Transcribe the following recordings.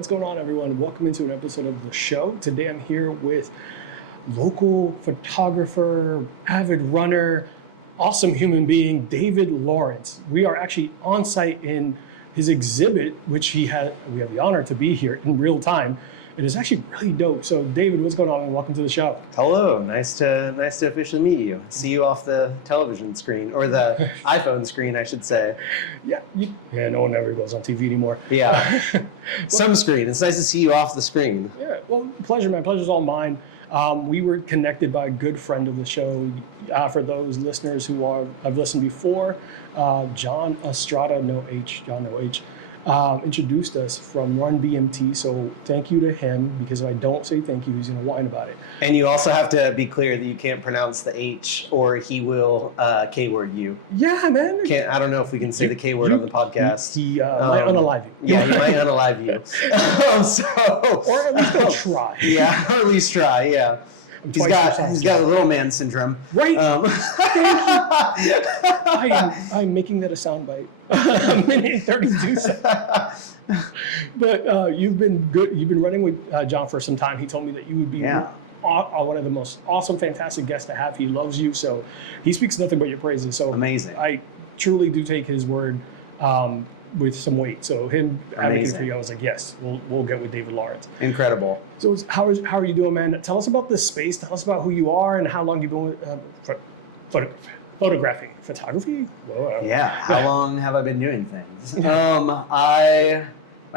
What's going on, everyone? Welcome into an episode of the show. Today I'm here with local photographer, avid runner, awesome human being, David Lawrence. We are actually on site in his exhibit, which we have the honor to be here in real time. It is actually really dope. So David, what's going on, and welcome to the show. Hello, nice to officially meet you. See you off the television screen, or the iPhone screen, I should say. Yeah, no one ever goes on TV anymore. Yeah, some screen. It's nice to see you off the screen. Yeah, well, pleasure, man. Pleasure's all mine. We were connected by a good friend of the show. For those listeners who have listened before, John Estrada, John No H, introduced us from Run BMT. So thank you to him, because if I don't say thank you, he's going to whine about it. And you also have to be clear that you can't pronounce the H, or he will K-word you. Yeah, man. I don't know if we can say the K-word on the podcast. He might unalive you. Yeah, he might unalive you. Or at least he'll try. Yeah, or at least try, yeah. He's got a little man syndrome. Right. Thank you. I'm making that a soundbite. A minute and 32 seconds. But you've been good. You've been running with John for some time. He told me that you would be one of the most awesome, fantastic guests to have. He loves you, so he speaks nothing but your praises. So amazing. I truly do take his word with some weight. So him advocating for you, I was like, yes, we'll get with David Lawrence. Incredible. So how are you doing, man? Tell us about this space. Tell us about who you are and how long you've been with photography. Whoa, yeah. How long have I been doing things? My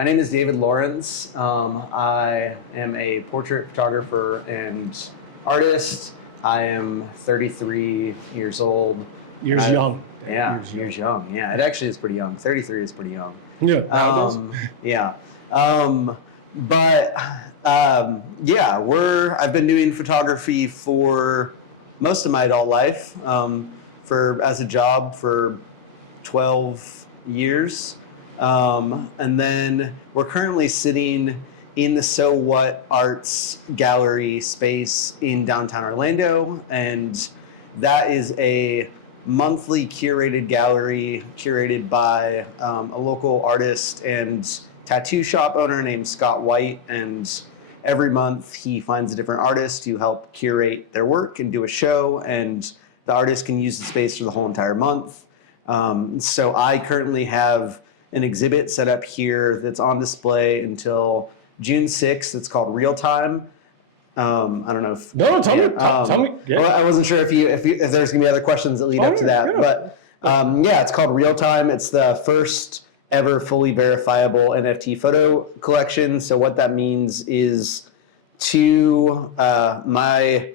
name is David Lawrence. I am a portrait photographer and artist. I am 33 years old. Years young. Yeah, years young. Yeah, it actually is pretty young. 33 is pretty young. Yeah. Yeah. I've been doing photography for most of my adult life, as a job for 12 years. And then we're currently sitting in the So What Arts Gallery space in downtown Orlando. And that is a monthly curated gallery curated by a local artist and tattoo shop owner named Scott White. And every month he finds a different artist to help curate their work and do a show, and the artist can use the space for the whole entire month. So I currently have an exhibit set up here that's on display until June 6th. It's called Real Time. I don't know if... No, tell me. Yeah. Well, I wasn't sure if there's going to be other questions that lead up to that. Yeah. But it's called Real Time. It's the first ever fully verifiable NFT photo collection. So what that means is, to my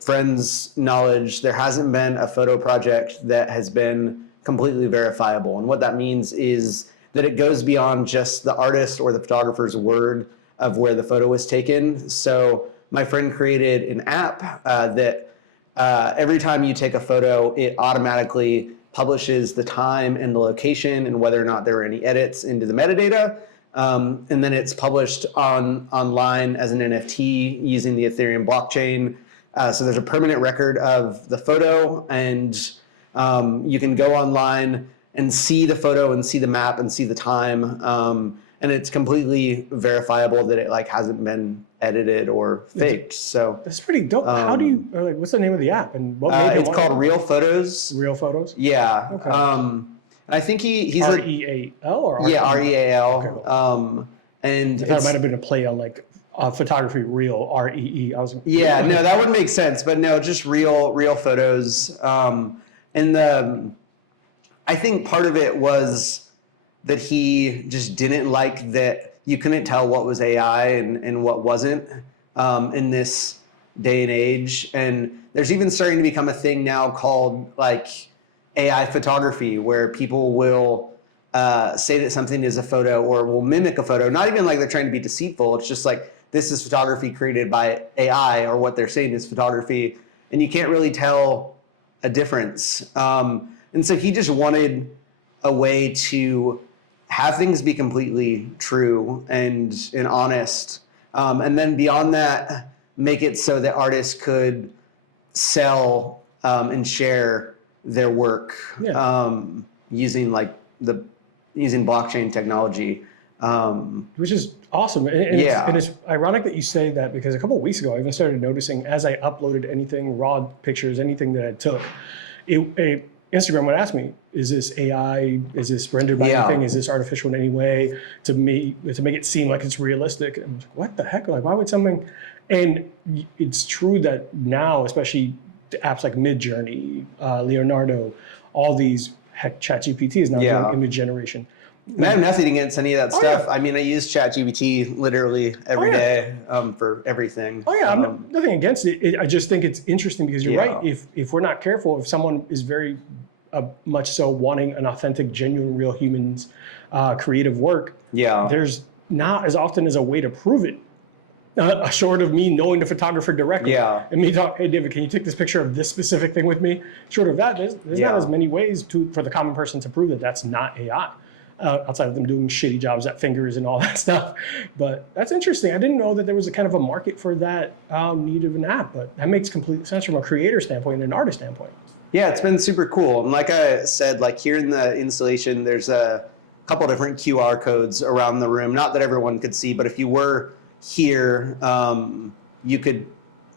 friends' knowledge, there hasn't been a photo project that has been completely verifiable. And what that means is that it goes beyond just the artist or the photographer's word of where the photo was taken. So my friend created an app that every time you take a photo, it automatically publishes the time and the location and whether or not there were any edits into the metadata. And then it's published online as an NFT using the Ethereum blockchain. So there's a permanent record of the photo, and you can go online and see the photo and see the map and see the time. And it's completely verifiable that it hasn't been edited or faked. So that's pretty dope. How do you, what's the name of the app? And what made it's called Real Photos. Real Photos? Yeah. Okay. I think he's R-E-A-L or R-E-A-L? Yeah, R-E-A-L. Okay, cool. And that might have been a play on photography real, R-E-E. No, that would make sense, but no, just real photos. And I think part of it was that he just didn't like that you couldn't tell what was AI and what wasn't in this day and age. And there's even starting to become a thing now called AI photography, where people will say that something is a photo or will mimic a photo. Not even they're trying to be deceitful. It's just this is photography created by AI, or what they're saying is photography. And you can't really tell a difference. And so he just wanted a way to have things be completely true and honest. And then beyond that, make it so that artists could sell and share their work using blockchain technology. Which is awesome. And Yeah. it's ironic that you say that, because a couple of weeks ago, I even started noticing as I uploaded anything, raw pictures, anything that I took, Instagram would ask me, is this AI? Is this rendered by Yeah. anything? Is this artificial in any way, to make it seem like it's realistic? And I was like, what the heck? Like, why would something? And it's true that now, especially apps like Midjourney, Leonardo, all these, heck, ChatGPT is now Yeah. doing image generation. And I have nothing against any of that stuff. yeah. I mean, I use ChatGPT literally every yeah. day for everything. Oh yeah, I'm nothing against it. I just think it's interesting because you're Yeah. right. If we're not careful, if someone is very much so wanting an authentic, genuine, real humans creative work, Yeah. there's not as often as a way to prove it. Short of me knowing the photographer directly, Yeah. and me talk, hey David, can you take this picture of this specific thing with me? Short of that, there's Yeah. not as many ways for the common person to prove that that's not AI. Outside of them doing shitty jobs at fingers and all that stuff. But that's interesting. I didn't know that there was a kind of a market for that need of an app, but that makes complete sense from a creator standpoint and an artist standpoint. Yeah, it's been super cool. And like I said, like here in the installation, there's a couple different QR codes around the room. Not that everyone could see, but if you were here, you could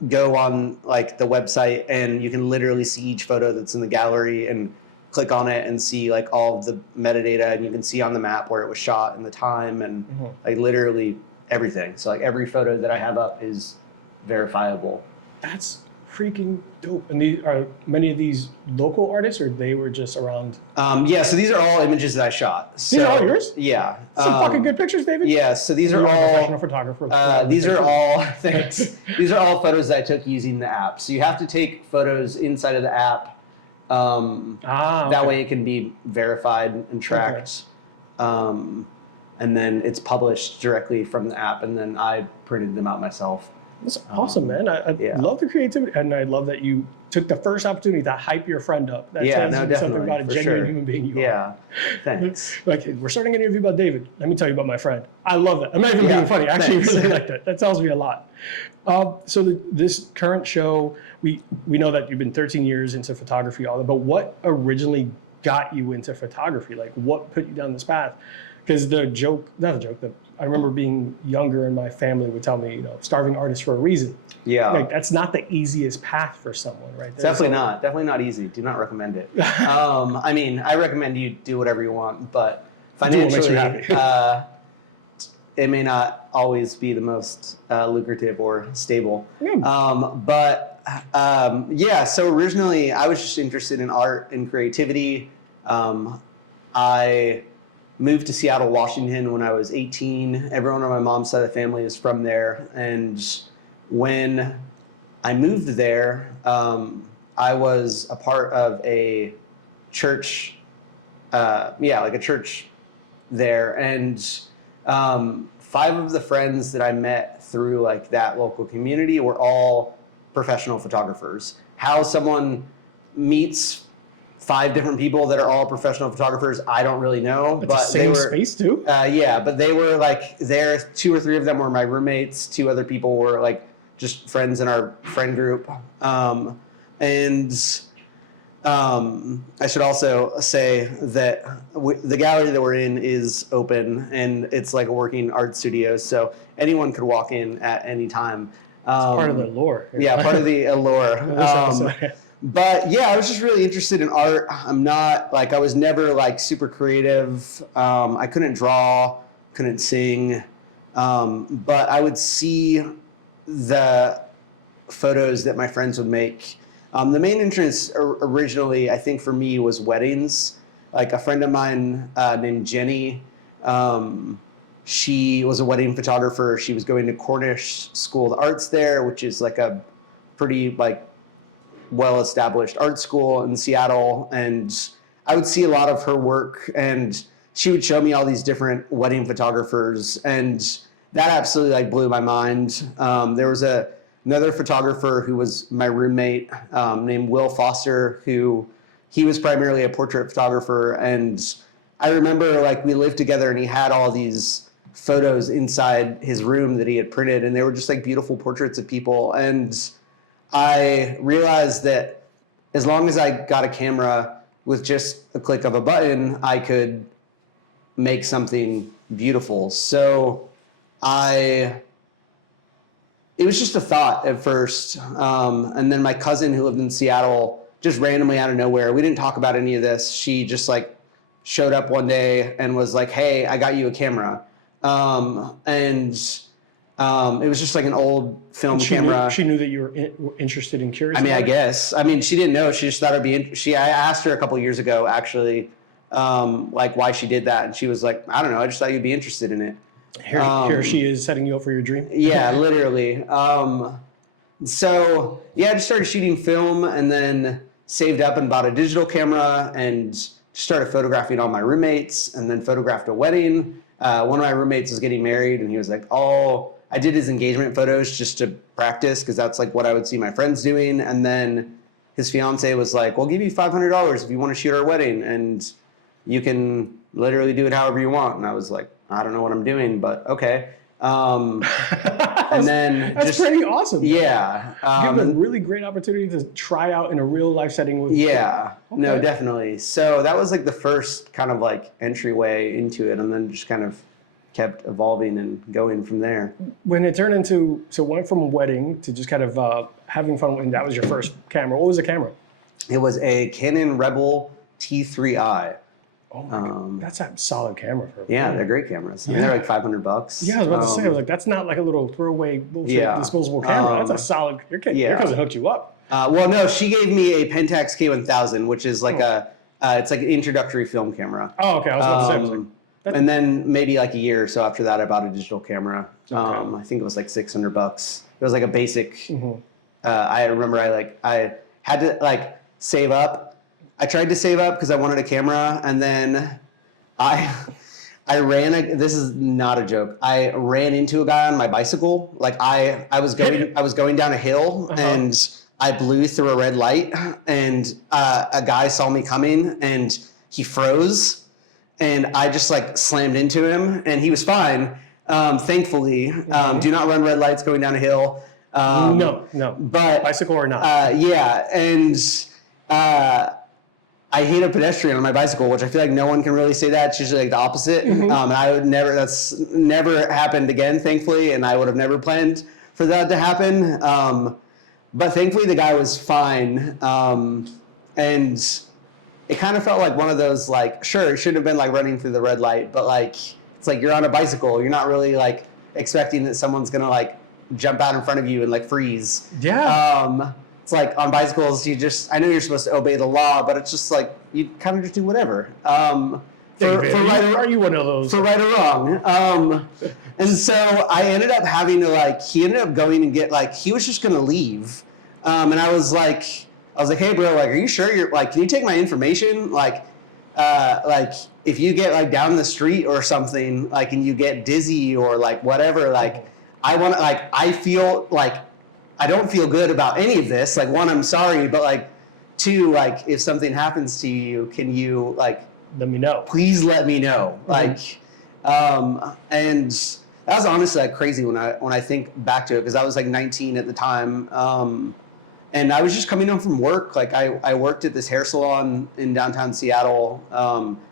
go on like the website and you can literally see each photo that's in the gallery and click on it and see like all of the metadata, and you can see on the map where it was shot and the time and like literally everything. So like every photo that I have up is verifiable. That's freaking dope. And are many of these local artists, or they were just around? Yeah, so these are all images that I shot. These are all yours? Yeah. Some fucking good pictures, David. Yeah, so these are You're a all professional photographer. these are all thanks. These are all photos that I took using the app. So you have to take photos inside of the app. That way it can be verified and tracked. And then it's published directly from the app, and then I printed them out myself. That's awesome, man. I love the creativity, and I love that you took the first opportunity to hype your friend up. That tells you something about a genuine human being you are. Thanks. Like, we're starting an interview about David. Let me tell you about my friend. I love that. I'm not even being funny. I actually really like that. That tells me a lot. So this current show, we know that you've been 13 years into photography, all that, but what originally got you into photography? Like, what put you down this path? Because I remember being younger and my family would tell me, starving artist for a reason. Yeah. Like, that's not the easiest path for someone, right? Definitely not easy. Do not recommend it. I mean, I recommend you do whatever you want, but financially, it may not always be the most lucrative or stable. So originally I was just interested in art and creativity. I moved to Seattle, Washington when I was 18. Everyone on my mom's side of the family is from there. And when I moved there, I was a part of a church, like a church there. And 5 of the friends that I met through like that local community were all professional photographers. How someone meets 5 different people that are all professional photographers, I don't really know. It's but the same they were space too. But they were like there. 2 or 3 of them were my roommates. 2 other people were like just friends in our friend group. I should also say that the gallery that we're in is open and it's like a working art studio, so anyone could walk in at any time. It's part of the allure. Yeah, part of the allure. But yeah, I was just really interested in art. I was never like super creative. I couldn't draw, couldn't sing, but I would see the photos that my friends would make. The main interest originally, I think for me, was weddings. Like a friend of mine named Jenny, she was a wedding photographer. She was going to Cornish School of Arts there, which is like a pretty like well-established art school in Seattle. And I would see a lot of her work, and she would show me all these different wedding photographers, and that absolutely like blew my mind. There was another photographer who was my roommate named Will Foster, he was primarily a portrait photographer. And I remember like we lived together and he had all these photos inside his room that he had printed, and they were just like beautiful portraits of people. And I realized that as long as I got a camera with just a click of a button, I could make something beautiful. So it was just a thought at first. And then my cousin who lived in Seattle, just randomly out of nowhere, we didn't talk about any of this. She just like showed up one day and was like, hey, I got you a camera. It was just like an old film camera. She knew that you were interested and curious. I mean, I guess. I mean, she didn't know. She just thought it'd be. I asked her a couple years ago, actually, like why she did that, and she was like, I don't know. I just thought you'd be interested in it. Here she is setting you up for your dream. Yeah, literally. So yeah, I just started shooting film, and then saved up and bought a digital camera, and started photographing all my roommates, and then photographed a wedding. One of my roommates was getting married, and he was like, "Oh." I did his engagement photos just to practice because that's like what I would see my friends doing. And then his fiance was like, "We'll give you $500 if you want to shoot our wedding, and you can literally do it however you want." And I was like, "I don't know what I'm doing, but okay." And then that's pretty awesome. Yeah, give a really great opportunity to try out in a real life setting with. Yeah, okay. No, definitely. So that was like the first kind of like entryway into it, and then just kind of kept evolving and going from there. When it turned into, so went from a wedding to just kind of having fun, when that was your first camera. What was the camera? It was a Canon Rebel T3i. Oh my God. That's a solid camera. Yeah, they're great cameras. I mean, they're like $500. Yeah, I was about to say, I was like, that's not like a little throwaway bullshit disposable camera. That's a solid, your cousin hooked you up. Well, no, she gave me a Pentax K1000, which is like it's like an introductory film camera. Oh, okay. I was about to say, I was like, and then maybe like a year or so after that, I bought a digital camera. I think it was like $600. It was like a basic. Mm-hmm. I remember I had to like save up. I tried to save up because I wanted a camera, and then I this is not a joke. I ran into a guy on my bicycle. Like I was going down a hill and I blew through a red light, and a guy saw me coming and he froze. And I just like slammed into him, and he was fine. Thankfully, do not run red lights going down a hill. No. But bicycle or not? Yeah, and I hit a pedestrian on my bicycle, which I feel like no one can really say that. It's usually like the opposite. And I would never. That's never happened again, thankfully, and I would have never planned for that to happen. But thankfully, the guy was fine, and it kind of felt like one of those, like, sure, it shouldn't have been like running through the red light, but like, it's like you're on a bicycle. You're not really like expecting that someone's going to like jump out in front of you and like freeze. Yeah. It's like on bicycles, I know you're supposed to obey the law, but it's just like, you kind of just do whatever. Are you one of those? For right or wrong. And so I ended up having to he ended up going and he was just going to leave. And I was like, hey bro, like, are you sure you're can you take my information? If you get down the street or something, and you get dizzy or whatever, I feel I don't feel good about any of this. One, I'm sorry, but two, if something happens to you, can you let me know? Please let me know. And that was honestly crazy when I think back to it, because I was 19 at the time. And I was just coming home from work. I worked at this hair salon in downtown Seattle,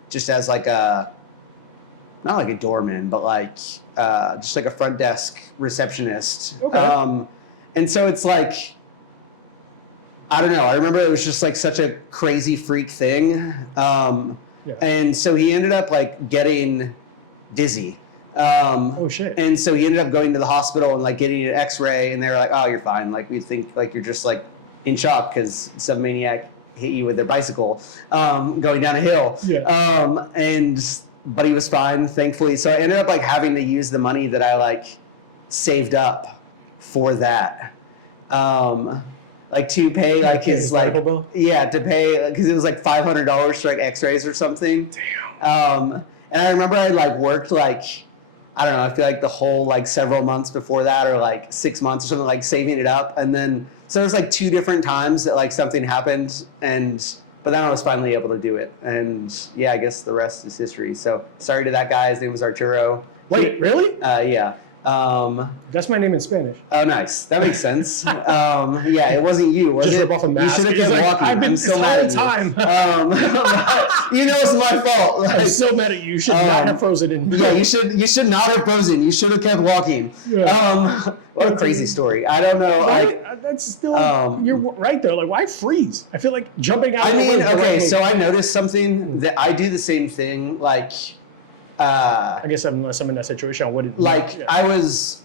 just as not like a doorman, but just like a front desk receptionist. Okay. And so it's I don't know. I remember it was just such a crazy freak thing. And so he ended up getting dizzy. Oh shit. And so he ended up going to the hospital and getting an x-ray, and they were like, oh, you're fine. We think you're just in shock because some maniac hit you with their bicycle going down a hill. Yeah. But he was fine, thankfully. So I ended up having to use the money that I saved up for that. To pay his bill? Yeah, to pay, because it was $500 for x-rays or something. Damn. And I remember I worked I don't know, I feel the whole several months before that, or 6 months or something, saving it up. And then so there was 2 different times that something happened, but then I was finally able to do it. And yeah, I guess the rest is history. So sorry to that guy. His name was Arturo. Wait, really? Yeah. That's my name in Spanish. Oh, nice. That makes sense. Yeah, it wasn't you, was Just it? rip off a You mask. should have He's kept like, walking. I've been I'm so this mad whole at you. time. You know it's my fault. Like, I'm so mad at you. You should not have frozen in. yeah, you should not have frozen. You should have kept walking. Yeah. What a crazy story. I don't know. Like, That's still, you're right though. Like, why freeze? I feel like jumping out. I mean, okay, so I I noticed something that I do the same thing. Like, guess unless I'm in that situation, I wouldn't. like Yeah. I was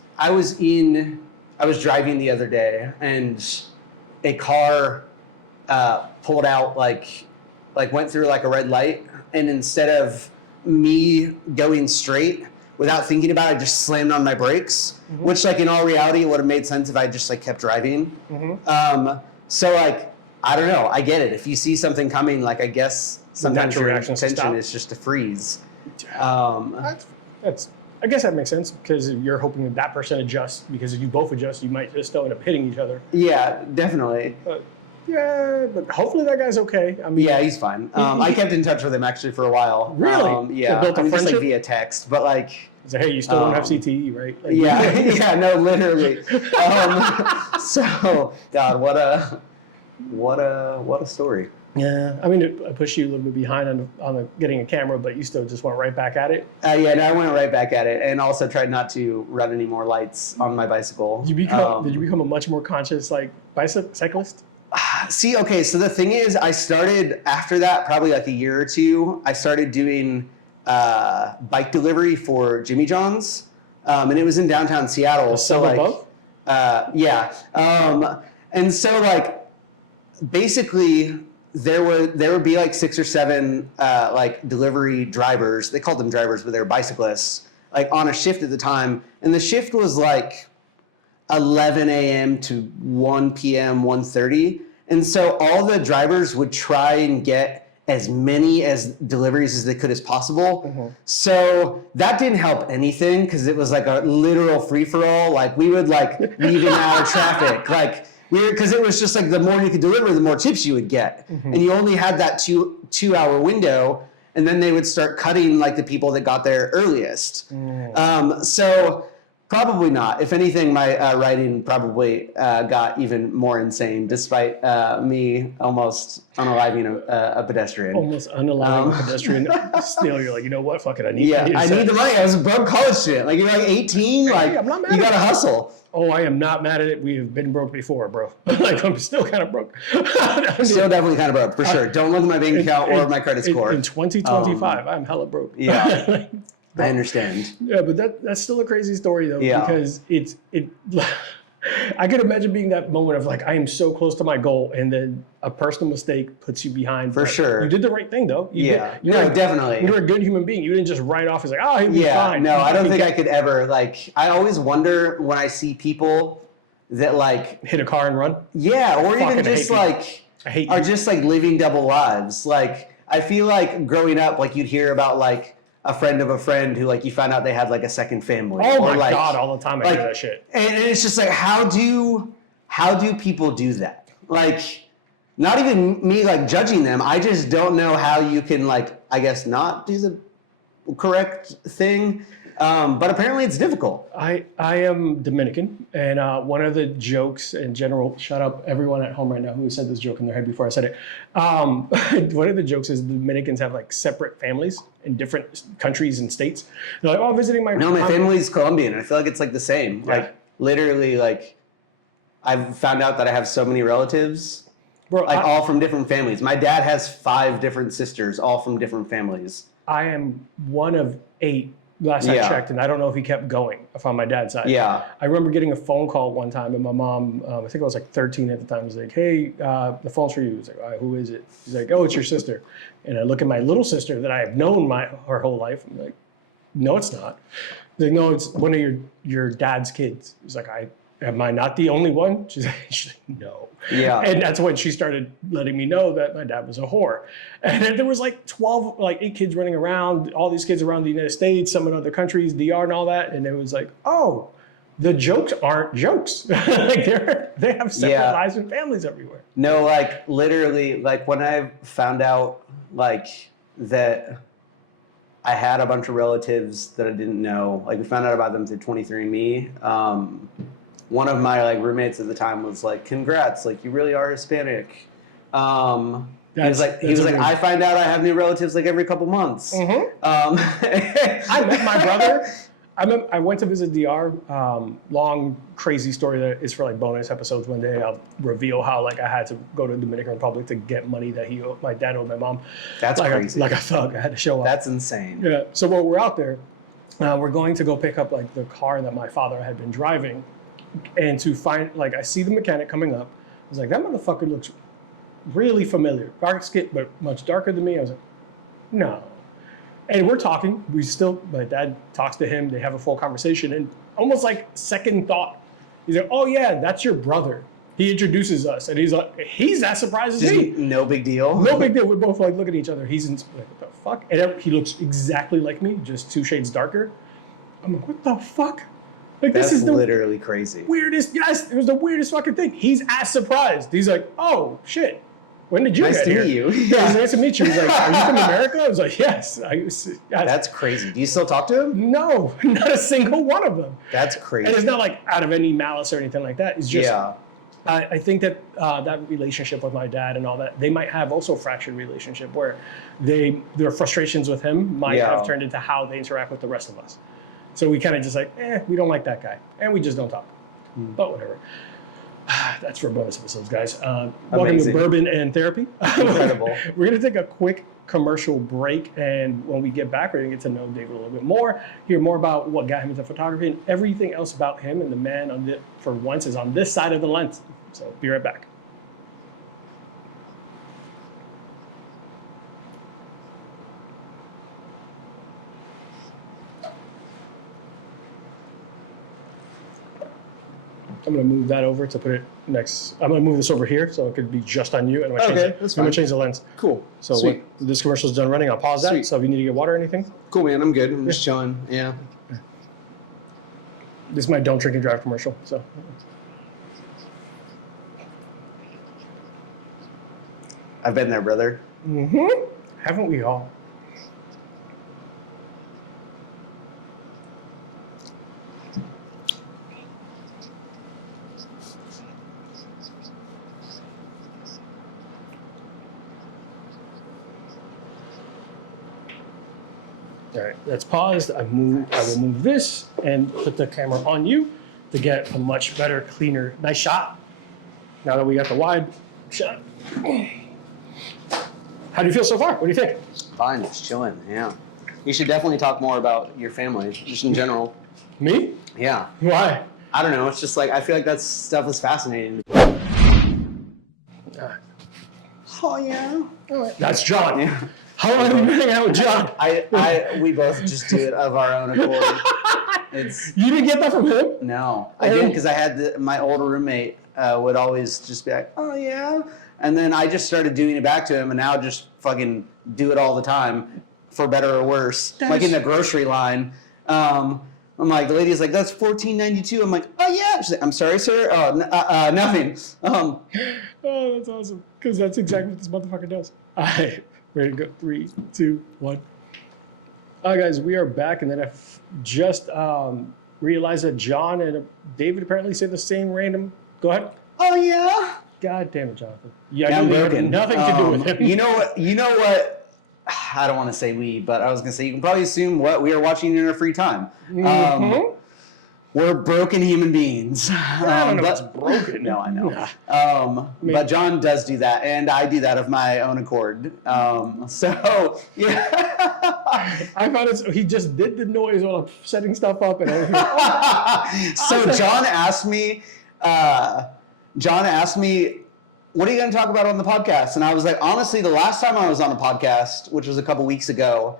driving the other day and a car pulled out like went through like a red light, and instead of me going straight without thinking about it, I just slammed on my brakes, which like in all reality it would have made sense if I just like kept driving. So like I don't know, I get it. If you see something coming, like I guess sometimes natural your reaction is to intention stop. is just to freeze. That's. I guess that makes sense because you're hoping that that person adjusts. Because if you both adjust, you might just still end up hitting each other. Yeah, definitely. Yeah, but hopefully that guy's okay. I mean, Yeah, he's fine. I kept in touch with him actually for a while. Really? Yeah, They built a I mean, just like friendship? via text, but like, he's like, hey, you still don't have CTE, right? Like, yeah, yeah, no, literally. So, God, what a story. Yeah, I mean, I pushed you a little bit behind on the getting a camera, but you still just went right back at it. Yeah, no, I went right back at it, and also tried not to run any more lights on my bicycle. Did you become a much more conscious like cyclist? See, okay, so the thing is, I started after that, probably like a year or two, I started doing bike delivery for Jimmy John's, and it was in downtown Seattle. So like, above? yeah, and so like, basically, there would be like 6 or 7 like delivery drivers. They called them drivers, but they were bicyclists, like on a shift at the time, and the shift was like 11 a.m. to 1 p.m., 1:30. And so all the drivers would try and get as many as deliveries as they could as possible. So that didn't help anything because it was like a literal free-for-all. Like we would like weave in and out of traffic. Like because it was just like the more you could deliver, the more tips you would get. And you only had that two-hour window. And then they would start cutting like the people that got there earliest. So probably not. If anything, my riding probably got even more insane, despite me almost unaliving a pedestrian. Almost unallowing a pedestrian. Still, you're like, you know what? Fuck it. I need. Yeah, I need the money. I was a broke college student. Like you're like 18. Like I'm not mad you at gotta that. hustle. Oh, I am not mad at it. We have been broke before, bro. Like I'm still kind of broke. Still definitely kind of broke for sure. Don't look at my bank account or my credit score. In 2025, I'm hella broke. Yeah. I understand. Yeah, but that's still a crazy story though, Yeah. because it. I could imagine being that moment of like I am so close to my goal, and then a personal mistake puts you behind. For but sure. you did the right thing though. Yeah. You're No, like, definitely. You're a good human being. You didn't just write off as like, oh, he'll be fine. No, I don't think I could ever like. I always wonder when I see people that like, hit a car and run. yeah, or Fucking even just hate like I hate are you. just like living double lives. Like I feel like growing up, like you'd hear about like a friend of a friend who like you found out they had like a second family. Oh or, my like, god, all the time I like, hear that shit. And it's just like how do people do that? Like not even me like judging them. I just don't know how you can like I guess not do the correct thing. But apparently it's difficult. I am Dominican, and one of the jokes in general, shut up everyone at home right now who said this joke in their head before I said it. One of the jokes is Dominicans have like separate families in different countries and states. They're like, oh, visiting my No, my family's Colombian. I feel like it's like the same. Yeah. Like literally like I've found out that I have so many relatives, Bro, like all from different families. My dad has 5 different sisters, all from different families. I am one of 8 last I Yeah. checked, and I don't know if he kept going on my dad's side. Yeah. I remember getting a phone call one time, and my mom, I think I was like 13 at the time, was like, hey, the phone's for you. I was like, all right, who is it? He's like, oh, it's your sister. And I look at my little sister that I have known her whole life. I'm like, no, it's not. He's like, no, it's one of your dad's kids. He's like, am I not the only one? She's like, no. Yeah. And that's when she started letting me know that my dad was a whore. And then there was like 8 kids running around, all these kids around the United States, some in other countries, DR and all that. And it was like, oh, the jokes aren't jokes. Like they have separate Yeah. lives and families everywhere. No, like literally, like when I found out like that I had a bunch of relatives that I didn't know. Like we found out about them through 23andMe. One of my like roommates at the time was like, "Congrats! Like you really are Hispanic." He was like, "I find out I have new relatives like every couple months." Mm-hmm. I met my brother. I went to visit DR. Long crazy story that is for like bonus episodes one day. I'll reveal how like I had to go to the Dominican Republic to get money that my dad owed my mom. That's like crazy. Like a thug. I had to show up. That's insane. Yeah. So while we're out there, we're going to go pick up like the car that my father had been driving, and to find like I see the mechanic coming up. I was like, that motherfucker looks really familiar. Dark skin, but much darker than me. I was like, no. And we're talking. My dad talks to him. They have a full conversation. And almost like second thought, he's like, oh, yeah, that's your brother. He introduces us. And he's like, he's as surprised as me. No big deal. No big deal. We're both like looking at each other. He's like, what the fuck? And he looks exactly like me, just 2 shades darker. I'm like, what the fuck? Like, That's this is literally crazy. Weirdest. Yes, it was the weirdest fucking thing. He's as surprised. He's like, oh, shit. When did you Nice get to here? meet you. Yeah, it's nice to meet you. He's like, are you from America? I was like, yes. That's crazy. Do you still talk to him? No, not a single one of them. That's crazy. And it's not like out of any malice or anything like that. It's just, yeah. I think that that relationship with my dad and all that, they might have also fractured relationship where their frustrations with him might have turned into how they interact with the rest of us. So we kind of just like, we don't like that guy. And we just don't talk. But whatever. That's for bonus episodes, guys. Welcome to Bourbon and Therapy. Incredible. We're going to take a quick commercial break, and when we get back, we're going to get to know David a little bit more, hear more about what got him into photography, and everything else about him. And the man, for once, is on this side of the lens. So be right back. I'm going to move that over to put it next. I'm going to move this over here so it could be just on you. And I'm going to change the lens. Cool. So when this commercial is done running, I'll pause that. So if you need to get water or anything. Cool, man. I'm good. I'm just chilling. Yeah. This is my don't drink and drive commercial. So. I've been there, brother. Mm-hmm. Haven't we all? All right, that's paused. I will move this and put the camera on you to get a much better, cleaner, nice shot. Now that we got the wide shot. How do you feel so far? What do you think? Fine, just chilling. Yeah. You should definitely talk more about your family, just in general. Me? Yeah. Why? I don't know. It's just like I feel like that stuff is fascinating. Oh yeah. That's John. Yeah. How long have you been hanging out with John? We both just do it of our own accord. You didn't get that from him? No, I didn't, because I had my old roommate would always just be like, oh yeah, and then I just started doing it back to him, and now just fucking do it all the time, for better or worse. Like in the grocery line, I'm like, the lady's like, that's $14.92. I'm like, oh yeah. She's like, I'm sorry, sir. Oh, nothing. Oh, that's awesome, because that's exactly what this motherfucker does. All right. Ready to go? 3, 2, 1. All right, guys, we are back, and then I just realized that John and David apparently say the same random. Go ahead. Oh yeah. God damn it, Jonathan. Yeah, I'm broken. Nothing to do with him. You know what? I don't want to say we, but I was gonna say you can probably assume what we are watching in our free time. Mm-hmm. We're broken human beings. I don't know if it's broken. No, I know. Nah. But John does do that, and I do that of my own accord. So, yeah. I found he just did the noise while I'm setting stuff up. And So John asked me, what are you going to talk about on the podcast? And I was like, honestly, the last time I was on a podcast, which was a couple weeks ago,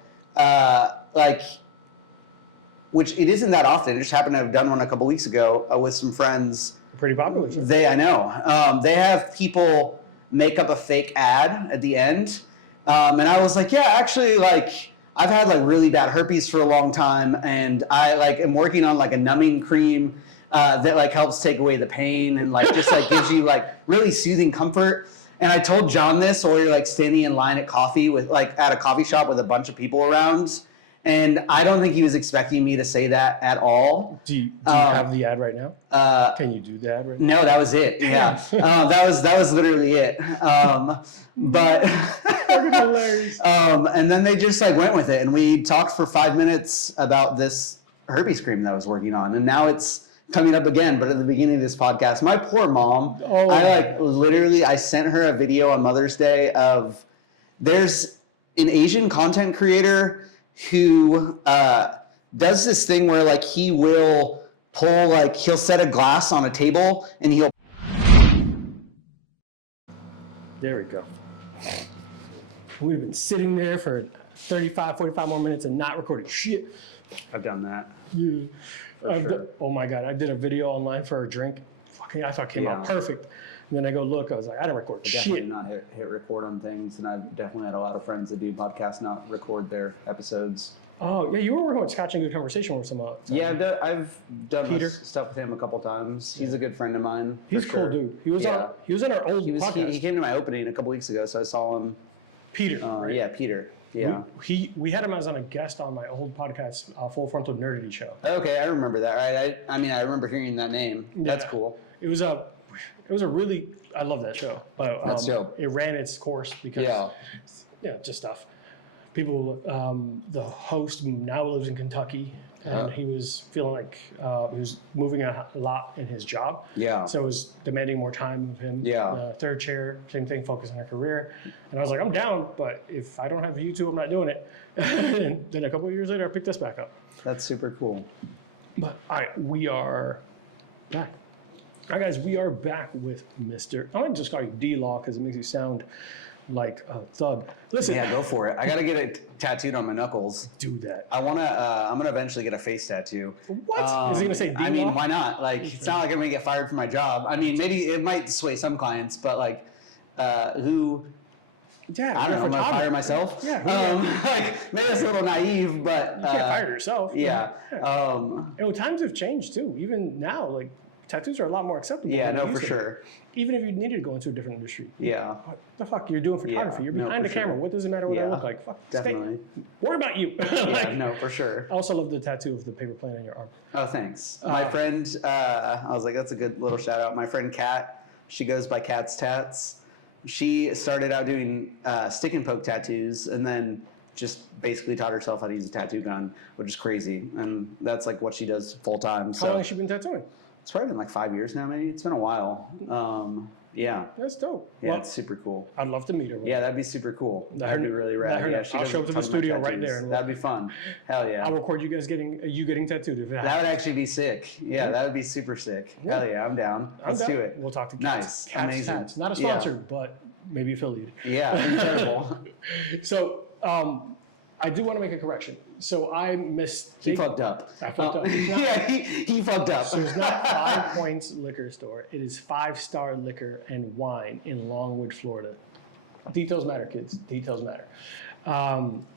which it isn't that often. It just happened to have done one a couple weeks ago with some friends. Pretty popular. I know. They have people make up a fake ad at the end. And I was like, yeah, actually, like, I've had like really bad herpes for a long time, and I like am working on like a numbing cream that like helps take away the pain and like just like gives you like really soothing comfort. And I told John this while we were like standing in line at a coffee shop with a bunch of people around. And I don't think he was expecting me to say that at all. Do you have the ad right now? Can you do the ad right now? No, that was it. Yeah, that was literally it. But Hilarious. and then they just like went with it, and we talked for 5 minutes about this herpes cream that I was working on, and now it's coming up again. But at the beginning of this podcast, my poor mom, I sent her a video on Mother's Day of there's an Asian content creator who does this thing where like he will pull, like he'll set a glass on a table and he'll. There we go. We've been sitting there for 35, 45 more minutes and not recording shit. I've done that. Yeah. Sure. Oh my God, I did a video online for a drink. Fucking, I thought it came out perfect. And then I go look, I was like, I didn't record shit. Definitely not hit record on things, and I've definitely had a lot of friends that do podcasts not record their episodes. Oh, yeah, you were working with Scotch and Good Conversation with some Yeah, I've done Peter. stuff with him a couple times. He's a good friend of mine. He's a cool dude. He was in our old podcast. He came to my opening a couple weeks ago, so I saw him. Peter. Right? Yeah, Peter. Yeah. We had him as on a guest on my old podcast, Full Frontal Nerdity Show. Okay, I remember that. Right. I mean, I remember hearing that name. Yeah. That's cool. It was a really, I love that show. But That's dope. It ran its course because just stuff. People, the host now lives in Kentucky, and he was feeling like he was moving a lot in his job. Yeah. So it was demanding more time of him. Yeah. Third chair, same thing, focus on her career. And I was like, I'm down, but if I don't have YouTube, I'm not doing it. And then a couple of years later, I picked this back up. That's super cool. But all right, we are back. All right, guys, we are back with Mr. I might just call you D-Law because it makes you sound like a thug. Listen. Yeah, go for it. I gotta get it tattooed on my knuckles. Do that. I'm gonna eventually get a face tattoo. What? Is he gonna say D-Law? I mean, why not? Like, it's not like I'm gonna get fired from my job. I mean, maybe it might sway some clients, but like, who? Yeah, I don't know. I'm gonna fire myself. Yeah. Like, maybe that's a little naive, but you can't fire yourself. Yeah. Times have changed too. Even now, like, tattoos are a lot more acceptable. Yeah, no, for sure. Even if you needed to go into a different industry. Yeah. What the fuck? You're doing photography. You're behind the camera. What does it matter what I look like? Fuck, definitely. Worry about you. Yeah, no, for sure. I also love the tattoo of the paper plane on your arm. Oh, thanks. My friend, I was like, that's a good little shout out. My friend Kat, she goes by Kat's Tats. She started out doing stick and poke tattoos, and then just basically taught herself how to use a tattoo gun, which is crazy. And that's like what she does full time. How long has she been tattooing? It's probably been like 5 years now, maybe. It's been a while. Yeah. That's dope. Yeah, it's super cool. I'd love to meet her. Yeah, that'd be super cool. That'd be really rad. Yeah, I'll show up to the studio right there. That'd be fun. Hell yeah. I'll record you guys getting tattooed. That would actually be sick. Yeah, that would be super sick. Hell yeah, I'm down. Let's do it. We'll talk to Kat's. Nice. Amazing. Tats. Not a sponsor, but maybe affiliated. Yeah, incredible. So, I do want to make a correction. So I missed. He fucked up. I fucked up. Yeah, he fucked up. So it's not 5 Points Liquor Store. It is 5-Star Liquor and Wine in Longwood, Florida. Details matter, kids. Details matter.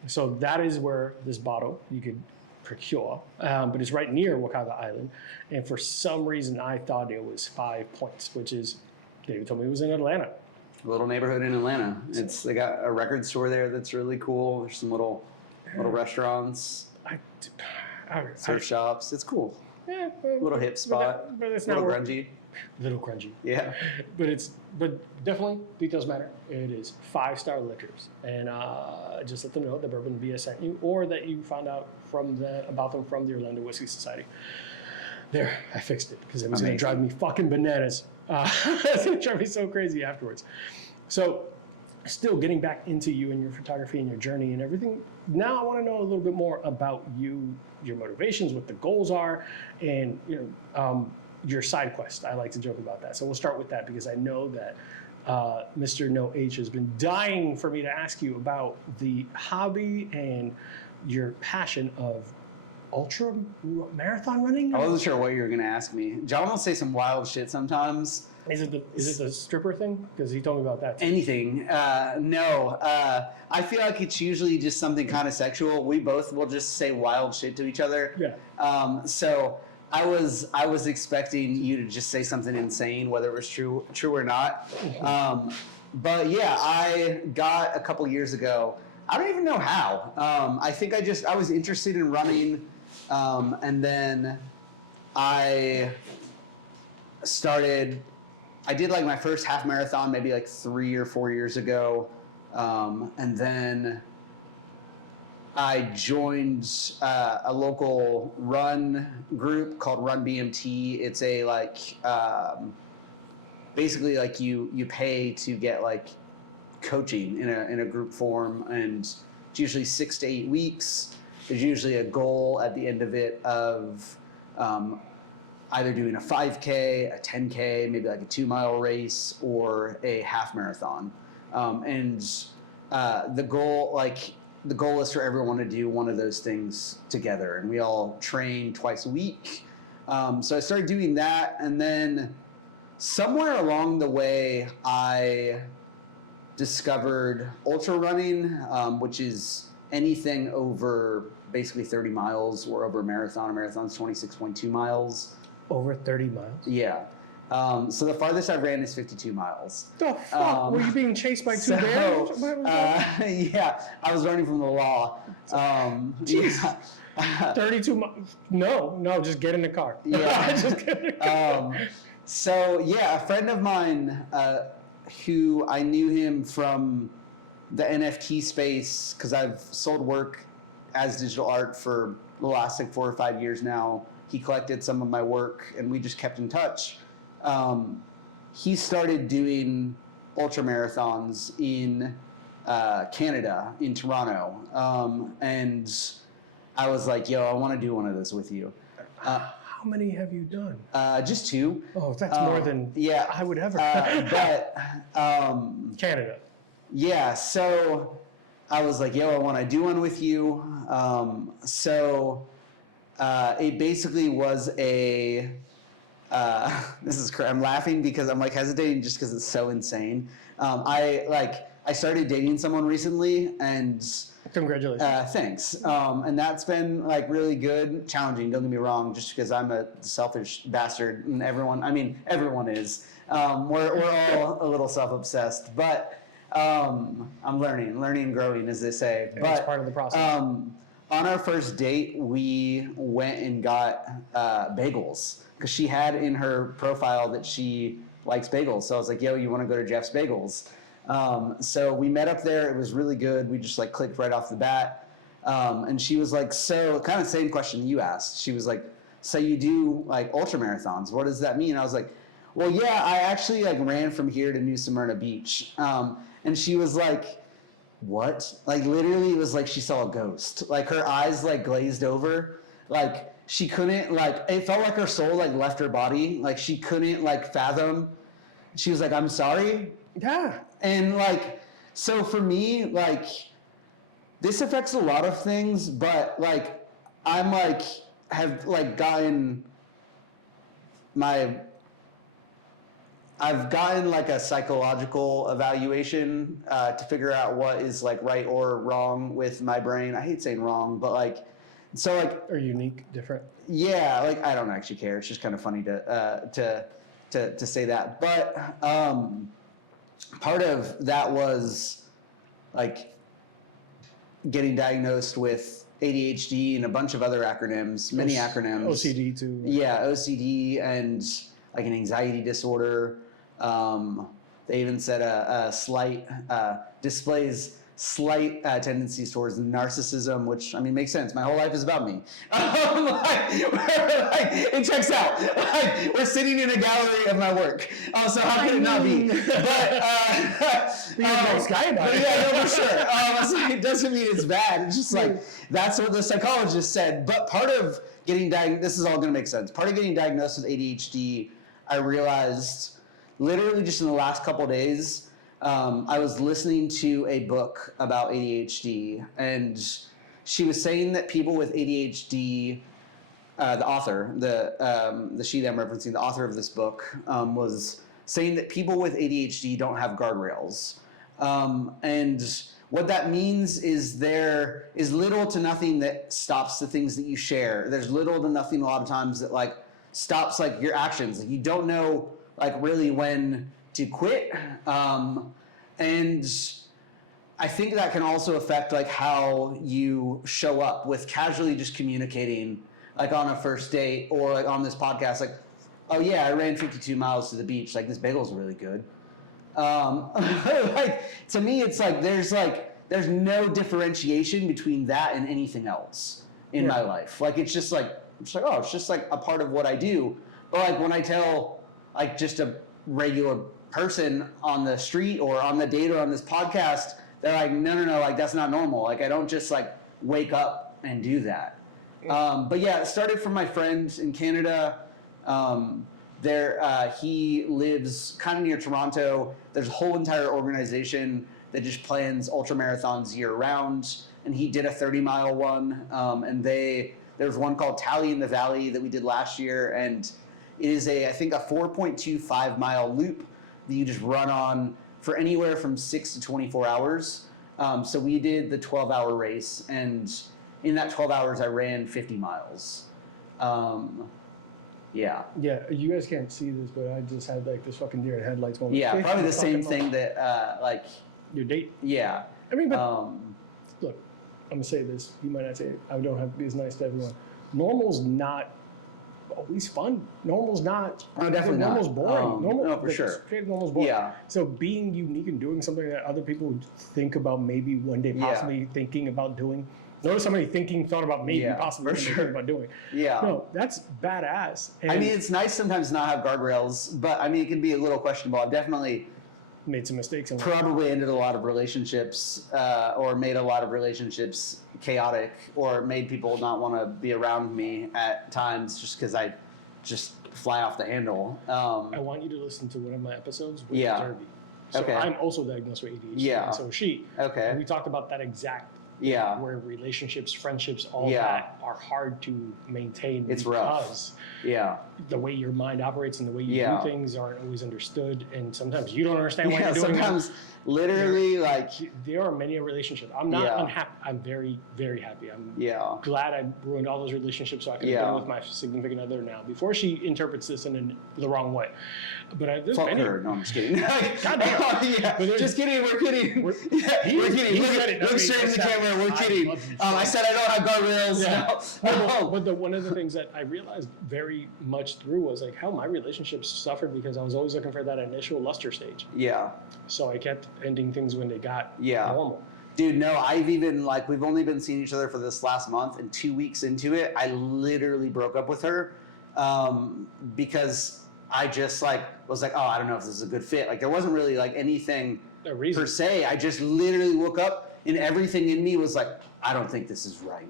So that is where this bottle you could procure, but it's right near Wakava Island. And for some reason, I thought it was 5 Points, which is, David told me it was in Atlanta. A little neighborhood in Atlanta. They got a record store there that's really cool. There's some little restaurants, surf shops. It's cool. Yeah, little hip spot. But it's little not grungy. Little grungy. Yeah. But definitely details matter. It is 5-Star Liquors, and just let them know that Bourbon B.S sent you, or that you found out about them from the Orlando Whiskey Society. There, I fixed it because it was going to drive me fucking bananas. It's going to drive me so crazy afterwards. So, still getting back into you and your photography and your journey and everything. Now I want to know a little bit more about you, your motivations, what the goals are, and your side quest. I like to joke about that. So we'll start with that because I know that Mr. No H has been dying for me to ask you about the hobby and your passion of ultra marathon running. I wasn't sure what you were going to ask me. John will say some wild shit sometimes. Is it the stripper thing? Because he told me about that too. Anything. No. I feel like it's usually just something kind of sexual. We both will just say wild shit to each other. Yeah. So I was expecting you to just say something insane, whether it was true or not. But yeah, I got a couple years ago, I don't even know how. I think I was interested in running, and then I did like my first half marathon maybe like 3 or 4 years ago, and then I joined a local run group called Run BMT. It's a basically like you pay to get like coaching in a group form, and it's usually 6 to 8 weeks. There's usually a goal at the end of it of either doing a 5K, a 10K, maybe like a 2-mile race, or a half marathon. The goal is for everyone to do one of those things together, and we all train twice a week. So I started doing that, and then somewhere along the way, I discovered ultra running, which is anything over basically 30 miles or over a marathon. A marathon's 26.2 miles. Over 30 miles? Yeah. So the farthest I've ran is 52 miles. The fuck? Were you being chased by two bears? Yeah, I was running from the law. Yeah. 32 miles? No, just get in the car. Yeah. Just get in the car. So yeah, a friend of mine who I knew him from the NFT space, because I've sold work as digital art for the last like 4 or 5 years now. He collected some of my work, and we just kept in touch. He started doing ultra marathons in Canada, in Toronto, and I was like, "Yo, I want to do one of those with you." How many have you done? Just 2. Oh, that's more than I would ever. Canada. Yeah, so I was like, "Yo, I want to do one with you." It basically was a. This is I'm laughing because I'm like hesitating just because it's so insane. I started dating someone recently, and congratulations. Thanks. And that's been like really good, challenging. Don't get me wrong, just because I'm a selfish bastard, and everyone is. We're all a little self-obsessed, but I'm learning and growing, as they say. And it's part of the process. On our first date, we went and got bagels, because she had in her profile that she likes bagels. So I was like, "Yo, you want to go to Jeff's Bagels?" So we met up there. It was really good. We just like clicked right off the bat. And she was like, so kind of same question you asked. She was like, "So you do like ultra marathons? What does that mean?" I was like, "Well, yeah, I actually like ran from here to New Smyrna Beach." And she was like, "What?" Like literally it was like she saw a ghost. Like her eyes like glazed over. Like she couldn't like, it felt like her soul like left her body. Like she couldn't like fathom. She was like, "I'm sorry." Yeah. And like, so for me, like this affects a lot of things, but like I'm like have like I've gotten like a psychological evaluation to figure out what is like right or wrong with my brain. I hate saying wrong, but like, so like, or unique, different. Yeah, like I don't actually care. It's just kind of funny to say that. But part of that was like getting diagnosed with ADHD and a bunch of other acronyms, many acronyms. OCD too. Yeah, OCD and like an anxiety disorder. They even said a slight displays slight tendencies towards narcissism, which I mean makes sense. My whole life is about me. It checks out. Like, we're sitting in a gallery of my work. So how could it not be? But you're a nice guy about it. Yeah, no, for sure. So it doesn't mean it's bad. It's just like that's what the psychologist said. But part of getting diagnosed, this is all going to make sense. Part of getting diagnosed with ADHD, I realized literally just in the last couple of days. I was listening to a book about ADHD, and she was saying that people with ADHD, the author, the she them referencing, the author of this book, was saying that people with ADHD don't have guardrails. And what that means is there is little to nothing that stops the things that you share. There's little to nothing a lot of times that like stops like your actions. Like, you don't know like really when to quit. And I think that can also affect like how you show up with casually just communicating, like on a first date or like on this podcast, like, oh yeah, I ran 52 miles to the beach. Like this bagel's really good. Like to me, it's like there's no differentiation between that and anything else in my life. Like it's just like oh, it's just like a part of what I do. But like when I tell like just a regular person on the street or on the date or on this podcast, they're like, no, like that's not normal. Like I don't just like wake up and do that. But yeah, it started from my friend in Canada. He lives kind of near Toronto. There's a whole entire organization that just plans ultra marathons year round, and he did a 30-mile one. And there's one called Tally in the Valley that we did last year, and it is I think a 4.25 mile loop that you just run on for anywhere from 6 to 24 hours. So we did the 12-hour race, and in that 12 hours, I ran 50 miles. Yeah. Yeah, you guys can't see this, but I just had like this fucking deer in headlights moment. Yeah, probably the same thing that like your date. Yeah. I mean, but look, I'm gonna say this. You might not say it. I don't have to be as nice to everyone. Normal's not always fun. Normal's not. Oh, definitely normal's not. boring. No, for sure. Normal's boring. Yeah. So being unique and doing something that other people would think about maybe one day possibly thinking about doing. Notice somebody thought about maybe possibly thinking about doing. Yeah. No, that's badass. And I mean, it's nice sometimes to not have guardrails, but I mean, it can be a little questionable. I've definitely made some mistakes. Probably ended a lot of relationships or made a lot of relationships chaotic or made people not want to be around me at times just because I just fly off the handle. I want you to listen to one of my episodes with Derby. So okay. I'm also diagnosed with ADHD. Yeah. And so is she. Okay. And we talked about that exact where relationships, friendships, all that are hard to maintain it's because rough. The way your mind operates and the way you do things aren't always understood, and sometimes you don't understand why you're doing sometimes literally there are many a relationship. I'm not unhappy. I'm very, very happy. I'm glad I ruined all those relationships so I can have been with my significant other now before she interprets this in the wrong way. But there's fuck many. her. No, I'm just kidding. God damn. Just kidding. We're kidding. We're kidding. Look straight in the camera. We're kidding. I said I don't have guardrails. Yeah. But one of the things that I realized very much through was like how my relationships suffered because I was always looking for that initial luster stage. Yeah. So I kept ending things when they got normal. Dude, no, I've even we've only been seeing each other for this last month, and 2 weeks into it, I literally broke up with her because I just was like, oh, I don't know if this is a good fit. Like there wasn't really anything per se. I just literally woke up and everything in me was like, I don't think this is right.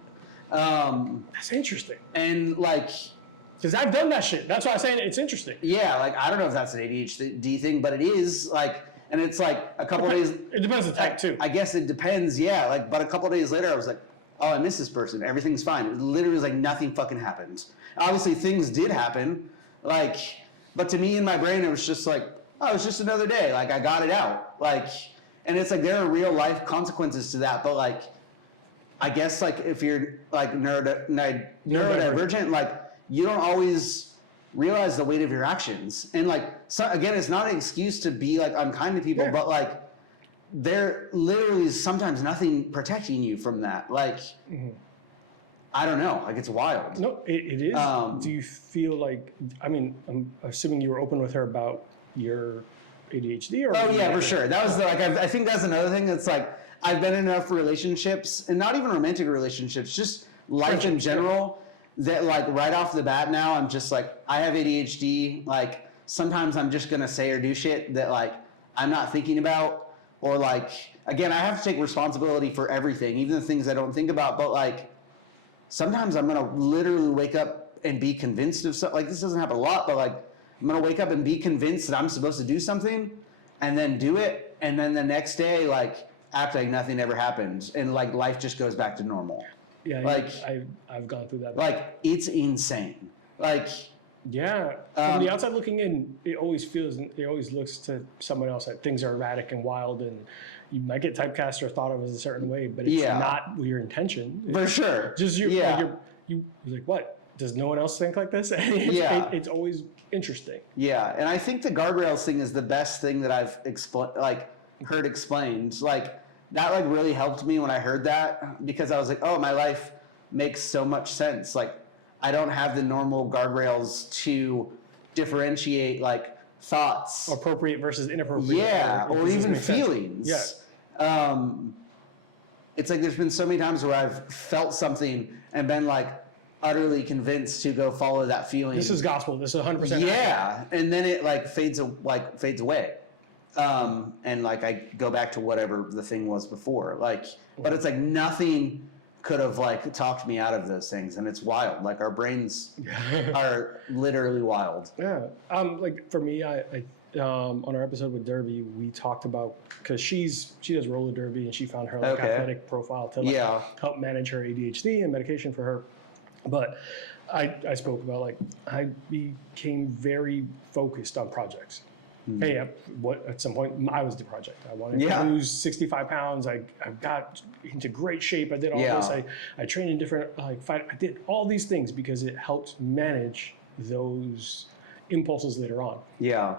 That's interesting. And because I've done that shit. That's why I'm saying it's interesting. Yeah, I don't know if that's an ADHD thing, but it is and it's a couple days. It depends on the type too. I guess it depends. Yeah, but a couple days later, I was like, oh, I miss this person. Everything's fine. It literally was nothing fucking happened. Obviously, things did happen. But to me in my brain, it was just oh, it's just another day. I got it out. And it's there are real life consequences to that. But I guess if you're neurodivergent, you don't always realize the weight of your actions. And again, it's not an excuse to be unkind to people, but there literally is sometimes nothing protecting you from that. I don't know. It's wild. No, it is. Do you feel I'm assuming you were open with her about your ADHD or? Oh yeah, for sure. That was I think that's another thing that's I've been in enough relationships, and not even romantic relationships, just life in general, that right off the bat now I'm just I have ADHD. Sometimes I'm just gonna say or do shit that I'm not thinking about, or again, I have to take responsibility for everything, even the things I don't think about. But sometimes I'm gonna literally wake up and be convinced of something. This doesn't happen a lot, but I'm gonna wake up and be convinced that I'm supposed to do something, and then do it, and then the next day act like nothing ever happened, and life just goes back to normal. Yeah, I've gone through that. It's insane. Yeah, from the outside looking in, it always looks to someone else that things are erratic and wild, and you might get typecast or thought of as a certain way, but it's not your intention. For sure. Just you're what? Does no one else think like this? It's always interesting. Yeah, and I think the guardrails thing is the best thing that I've heard explained. that like really helped me when I heard that, because I was like, oh, my life makes so much sense. Like, I don't have the normal guardrails to differentiate like thoughts, appropriate versus inappropriate. yeah, or even Sense. feelings. Yeah. It's like there's been so many times where I've felt something and been like utterly convinced to go follow that feeling. This is gospel. This is 100%. Yeah, and then it like fades away, and like I go back to whatever the thing was before. Like, but it's like nothing could have like talked me out of those things, and it's wild. Like our brains are literally wild. Yeah. Like for me, I on our episode with Derby, we talked about, because she does roller derby and she found her like athletic profile to like help manage her ADHD and medication for her. But I spoke about like I became very focused on projects. Hey, at some point I was the project. I wanted to lose 65 pounds. I got into great shape. I did all this. I trained in different fight. I did all these things because it helped manage those impulses later on. Yeah.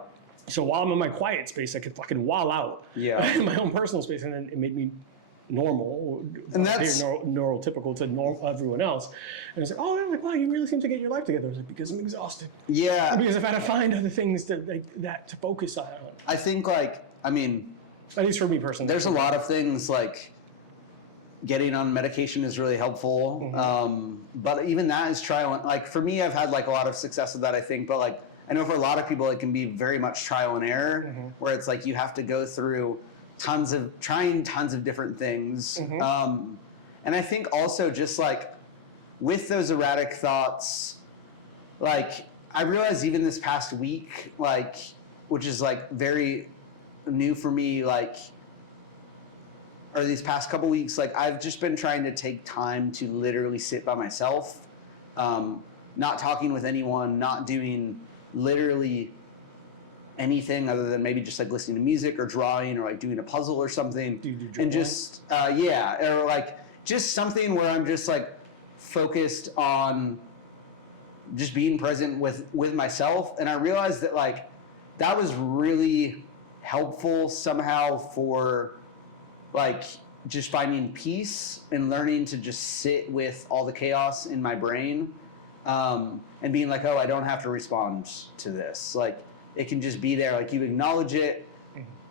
So while I'm in my quiet space, I could fucking wall out in my own personal space, and then it made me normal, and that's neurotypical to everyone else. And it's like, oh, I'm like, wow, you really seem to get your life together. I was like, because I'm exhausted. Yeah. Because I've had to find other things to focus on. I think at least for me personally, there's a lot of things like getting on medication is really helpful. But even that is trial. Like for me, I've had like a lot of success with that, I think, but like, I know for a lot of people, it can be very much trial and error, where it's like you have to go through tons of different things. And I think also just like with those erratic thoughts, like I realized even this past week, like, which is like very new for me, like, or these past couple weeks, like I've just been trying to take time to literally sit by myself, not talking with anyone, not doing literally anything other than maybe just like listening to music or drawing or like doing a puzzle or something. Do you do and just or like just something where I'm just like focused on just being present with myself. And I realized that like that was really helpful somehow for like just finding peace and learning to just sit with all the chaos in my brain. And being like, oh, I don't have to respond to this. Like, it can just be there. Like, you acknowledge it,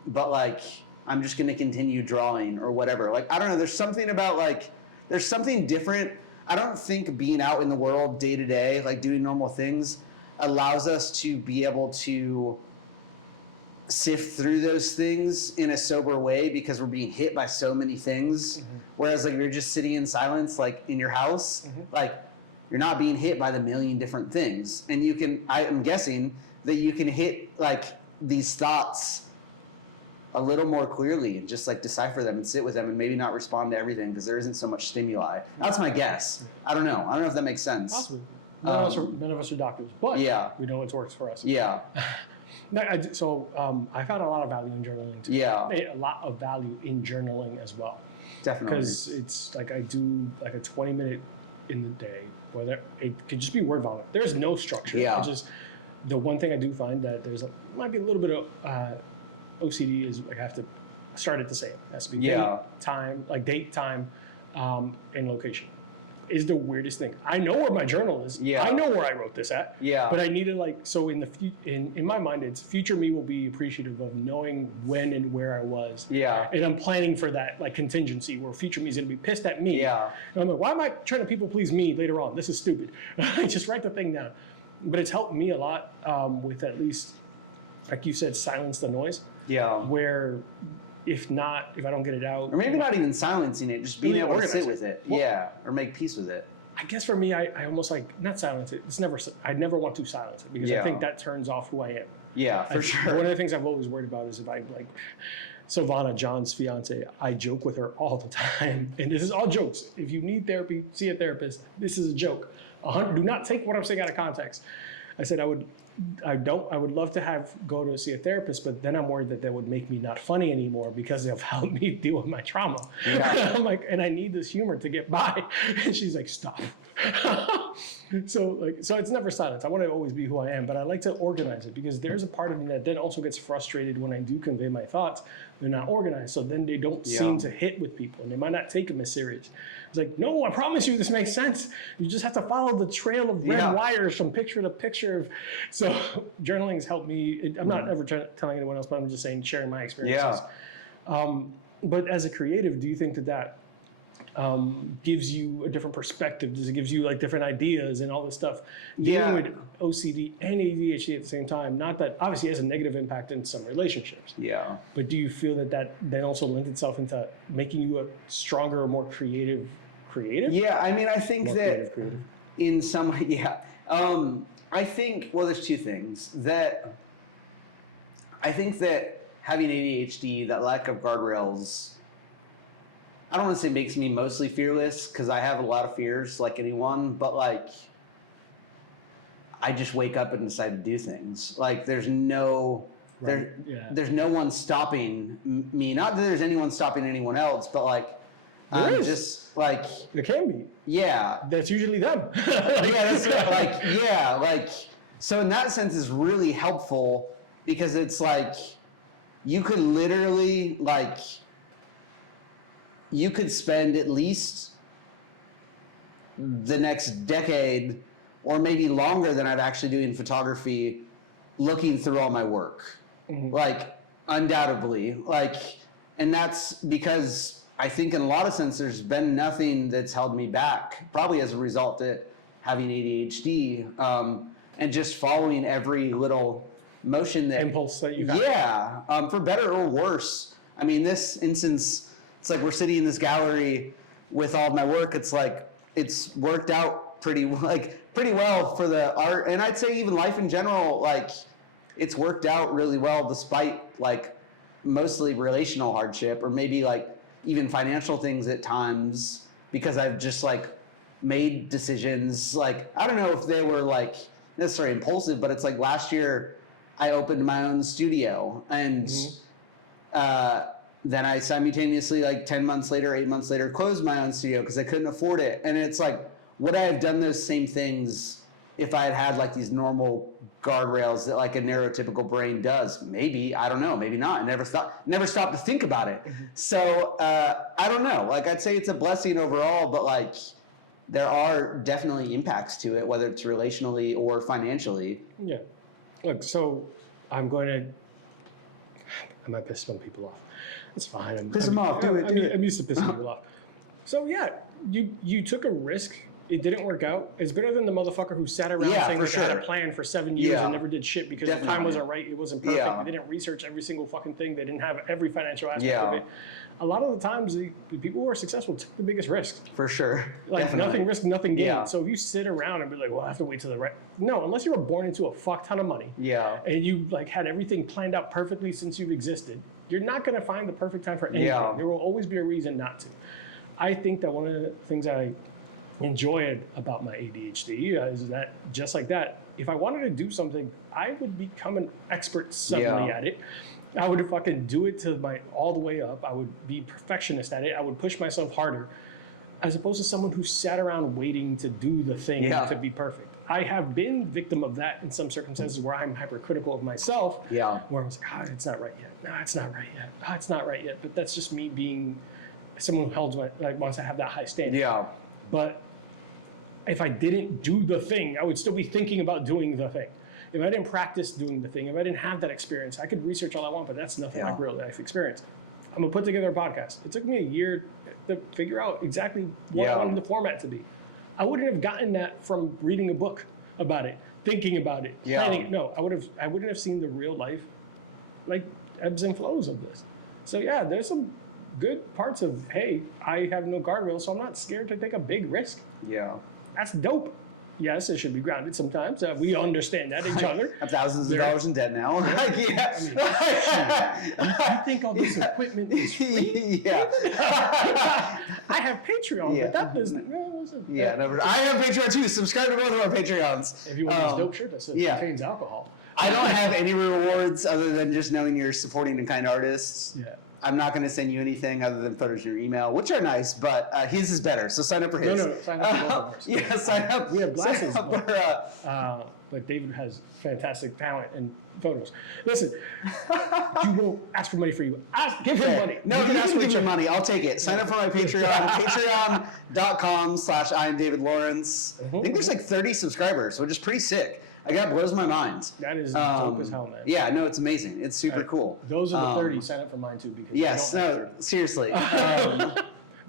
but like, I'm just going to continue drawing or whatever. Like, I don't know. There's something about like, there's something different. I don't think being out in the world day to day, like doing normal things, allows us to be able to sift through those things in a sober way, because we're being hit by so many things. Whereas like, you're just sitting in silence, like in your house, like, you're not being hit by the million different things. And I'm guessing that you can hit like these thoughts a little more clearly and just like decipher them and sit with them and maybe not respond to everything because there isn't so much stimuli. That's my guess. I don't know. I don't know if that makes sense. Possibly. None of us are doctors, but we know what works for us. Yeah. I found a lot of value in journaling too. Yeah. A lot of value in journaling as well. Definitely. Because it's like I do like a 20-minute in the day, whether it could just be word vomit. There's no structure. Yeah. The one thing I do find that might be a little bit of OCD is like I have to start it the same. It has to be date, time, and location. Is the weirdest thing. I know where my journal is. Yeah. I know where I wrote this at. Yeah. But I need to like, so in my mind, it's future me will be appreciative of knowing when and where I was. Yeah. And I'm planning for that like contingency where future me is going to be pissed at me. Yeah. And I'm like, why am I trying to people please me later on? This is stupid. Just write the thing down. But it's helped me a lot with at least, like you said, silence the noise. Yeah. Where if I don't get it out. Or maybe not even silencing it, just being able to sit with it. Well, or make peace with it. I guess for me, I almost like, not silence it. I never want to silence it because I think that turns off who I am. Yeah, for sure. One of the things I've always worried about is if I like, Silvana, John's fiance, I joke with her all the time. And this is all jokes. If you need therapy, see a therapist. This is a joke. Do not take what I'm saying out of context. I said I would love to go to see a therapist, but then I'm worried that would make me not funny anymore because they'll help me deal with my trauma. Yeah. I'm like, and I need this humor to get by. And she's like, stop. So it's never silence. I want to always be who I am, but I like to organize it because there's a part of me that then also gets frustrated when I do convey my thoughts. They're not organized, so then they don't seem to hit with people, and they might not take them as serious. It's like, no, I promise you this makes sense. You just have to follow the trail of red wires from picture to picture. So journaling has helped me. I'm not ever telling anyone else, but I'm just saying, sharing my experiences. But as a creative, do you think that gives you a different perspective? Does it gives you like different ideas and all this stuff? Dealing with OCD and ADHD at the same time, not that obviously it has a negative impact in some relationships. Yeah. But do you feel that then also lends itself into making you a stronger or more creative? Yeah, I mean, I think more that creative. In some, I think, well, there's two things. That I think that having ADHD, that lack of guardrails, I don't want to say makes me mostly fearless, because I have a lot of fears like anyone, but like I just wake up and decide to do things. Like there's no there's no one stopping me. Not that there's anyone stopping anyone else, but like there is. Just like There can be. Yeah. That's usually them. That's like so in that sense it's really helpful, because it's like you could literally like you could spend at least the next decade or maybe longer than I'd actually do in photography looking through all my work. Like undoubtedly, like, and that's because I think in a lot of sense there's been nothing that's held me back, probably as a result of having ADHD, and just following every little motion that impulse that you got. Yeah, for better or worse. I mean, this instance, it's like we're sitting in this gallery with all of my work. It's like it's worked out pretty well for the art, and I'd say even life in general. Like it's worked out really well despite like mostly relational hardship, or maybe like even financial things at times, because I've just like made decisions. Like I don't know if they were like necessarily impulsive, but it's like last year I opened my own studio, and then I simultaneously, like 10 months later, 8 months later, closed my own studio because I couldn't afford it. And it's like, would I have done those same things if I had had like these normal guardrails that like a neurotypical brain does? Maybe, I don't know, maybe not. I never stopped to think about it. So I don't know. Like I'd say it's a blessing overall, but like there are definitely impacts to it, whether it's relationally or financially. Yeah. Look, so I might piss some people off. It's fine. Piss them off. Do it. I'm used to pissing people off. So yeah, you took a risk. It didn't work out. It's better than the motherfucker who sat around saying I had a plan for 7 years and never did shit because the time wasn't right. It wasn't perfect. They didn't research every single fucking thing. They didn't have every financial aspect of it. A lot of the times, the people who are successful took the biggest risk. For sure. Like Definitely. nothing risk, nothing gain. Yeah. So if you sit around and be like, well, I have to wait till the right. No, unless you were born into a fuck ton of money. Yeah. And you like had everything planned out perfectly since you've existed, you're not going to find the perfect time for anything. Yeah. There will always be a reason not to. I think that one of the things I enjoy about my ADHD is that just like that, if I wanted to do something, I would become an expert suddenly at it. I would fucking do it to all the way up. I would be perfectionist at it. I would push myself harder, as opposed to someone who sat around waiting to do the thing to be perfect. I have been victim of that in some circumstances where I'm hypercritical of myself. Yeah. Where I was like, it's not right yet. No, it's not right yet. Oh, it's not right yet. But that's just me being someone who wants to have that high standard. Yeah. But if I didn't do the thing, I would still be thinking about doing the thing. If I didn't practice doing the thing, if I didn't have that experience, I could research all I want, but that's nothing like real life experience. I'm gonna put together a podcast. It took me a year to figure out exactly what I wanted the format to be. I wouldn't have gotten that from reading a book about it, thinking about it, planning it. No, I wouldn't have seen the real life like ebbs and flows of this. So yeah, there's some good parts of, hey, I have no guardrails, so I'm not scared to take a big risk. Yeah. That's dope. Yes, it should be grounded sometimes. We understand that each other. I'm thousands of dollars in debt now. You think all this equipment is free? I have Patreon, but that doesn't. I have Patreon too. Subscribe to both of our Patreons. If you want this dope shirt that contains alcohol. I don't have any rewards other than just knowing you're supporting the kind artists. Yeah. I'm not going to send you anything other than photos in your email, which are nice, but his is better. So sign up for his. No, sign up for both of ours. Yeah, sign up. We have glasses, sign up but David has fantastic talent in photos. Listen, you won't ask for money for you. Give him money. No, you can ask for your money. I'll take it. Sign up for my Patreon, patreon.com/IamDavidLawrence. I think there's like 30 subscribers, which is pretty sick. Like, that blows my mind. That is dope as hell, man. Yeah, no, it's amazing. It's super cool. Those are the 30. Sign up for mine too, because yes, no, seriously.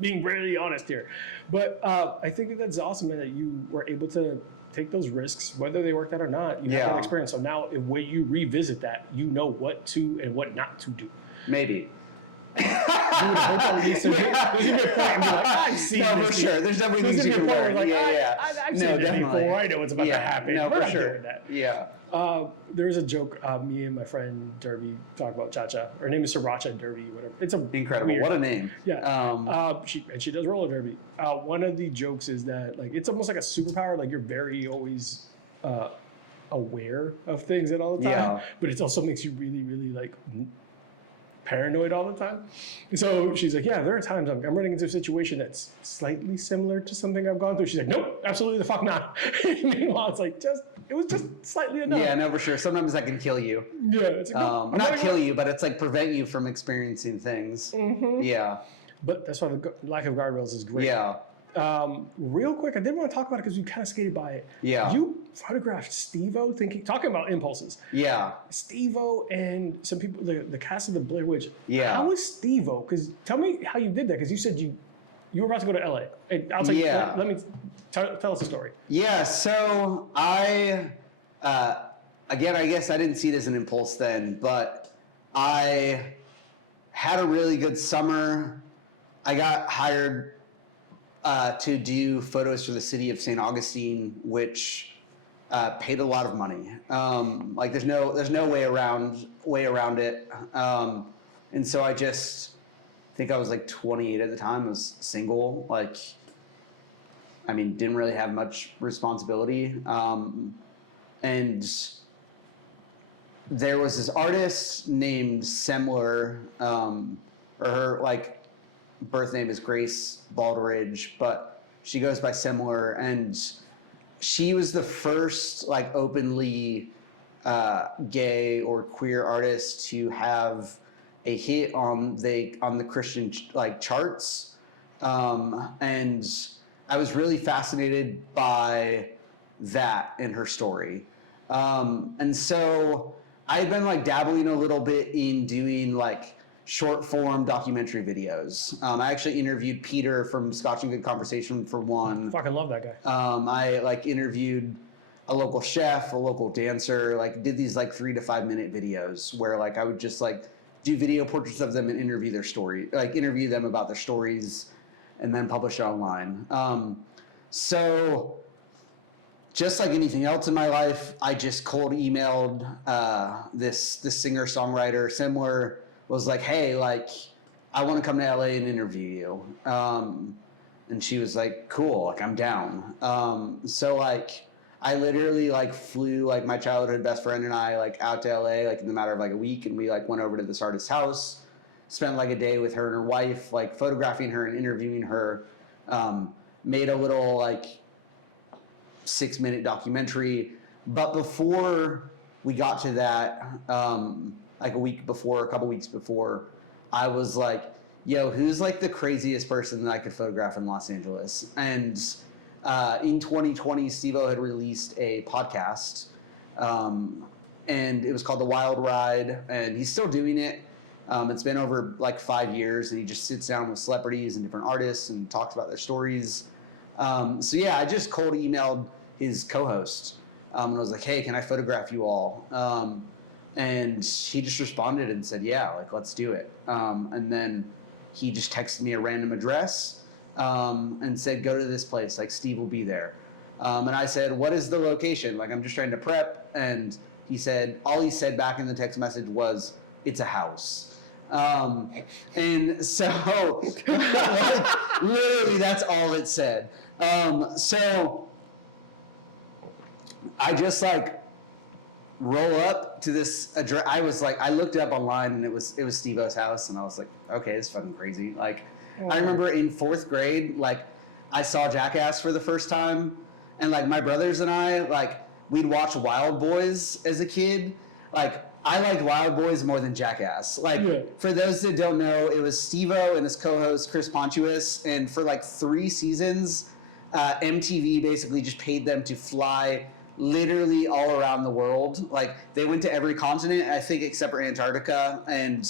Being really honest here, but I think that's awesome, man, that you were able to take those risks, whether they worked out or not. You have that experience, so now when you revisit that, you know what to and what not to do. Maybe. You would hope at least there's gonna be a point and be like, I've seen this. No, for sure. There's definitely things you can learn. Like, yeah. I've seen this before. I know what's about to happen. No, We're for not sure. doing that. Yeah. There's a joke. Me and my friend Derby talk about Cha-Cha. Her name is Sriracha Derby, whatever. It's incredible. Weird, what a name. Yeah. She does roller derby. One of the jokes is that like it's almost like a superpower. Like you're very always aware of things at all the time. Yeah. But it also makes you really, really like paranoid all the time. So she's like, yeah, there are times I'm running into a situation that's slightly similar to something I've gone through. She's like, nope, absolutely the fuck not. Meanwhile, it's like it was just slightly enough. Yeah, no, for sure. Sometimes that can kill you. Yeah, it's like, not kill you, but it's like prevent you from experiencing things. Mm-hmm. Yeah. But that's why the lack of guardrails is great. Yeah. Real quick, I did want to talk about it because we kind of skated by it. Yeah. You photographed Steve-O, talking about impulses. Yeah. Steve-O and some people, the cast of the Blair Witch. Yeah. How was Steve-O? Because tell me how you did that, because you said you were about to go to LA. And I'll take let me tell us a story. Yeah, so I again, I guess I didn't see it as an impulse then, but I had a really good summer. I got hired to do photos for the city of St. Augustine, which paid a lot of money. Like there's no way around it. And so I think I was like 28 at the time. I was single. Like, I mean, didn't really have much responsibility. And there was this artist named Semler, or her like birth name is Grace Baldridge, but she goes by Semler, and she was the first like openly gay or queer artist to have a hit on the Christian like charts, and I was really fascinated by that in her story, and so I've been like dabbling a little bit in doing like short form documentary videos. I actually interviewed Peter from Scotch and Good Conversation for one. Fucking love that guy. I like interviewed a local chef, a local dancer, like did these like 3 to 5 minute videos where like I would just like do video portraits of them and interview them about their stories and then publish it online. So just like anything else in my life, I just cold emailed this singer-songwriter, Semler, was like, hey, like, I want to come to LA and interview you. And she was like, cool, like, I'm down. So, like, I literally, like, flew, like, my childhood best friend and I, like, out to LA, like, in the matter of, like, a week. And we, like, went over to this artist's house, spent, like, a day with her and her wife, like, photographing her and interviewing her. Made a little, like, 6-minute documentary. But before we got to that, like a couple weeks before, I was like, yo, who's like the craziest person that I could photograph in Los Angeles? And in 2020, Steve-O had released a podcast, and it was called The Wild Ride, and he's still doing it. It's been over like 5 years, and he just sits down with celebrities and different artists and talks about their stories. So yeah, I just cold emailed his co-host, and I was like, hey, can I photograph you all? And he just responded and said, yeah, like, let's do it. And then he just texted me a random address, and said, go to this place, like, Steve will be there. And I said, what is the location? Like, I'm just trying to prep. And all he said back in the text message was, it's a house. And so, like, literally, that's all it said. So I just, like, roll up to this address. I was like, I looked it up online, and it was Steve-O's house, and I was like, okay, it's fucking crazy. Like, I remember in 4th grade, like, I saw Jackass for the first time, and like my brothers and I, like, we'd watch Wild Boys as a kid. Like, I liked Wild Boys more than Jackass. Like, for those that don't know, it was Steve-O and his co-host Chris Pontius, and for like 3 seasons, MTV basically just paid them to fly literally all around the world. Like, they went to every continent, I think, except for Antarctica, and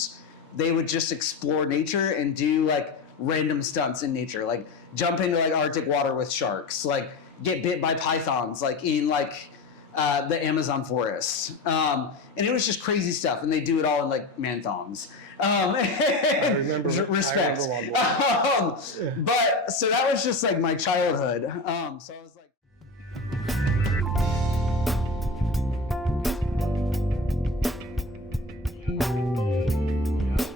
they would just explore nature and do like random stunts in nature, like jump into like Arctic water with sharks, like get bit by pythons, like in like the Amazon forest, and it was just crazy stuff. And they do it all in like man thongs. I remember. Respect. I remember But so that was just like my childhood. So I was like.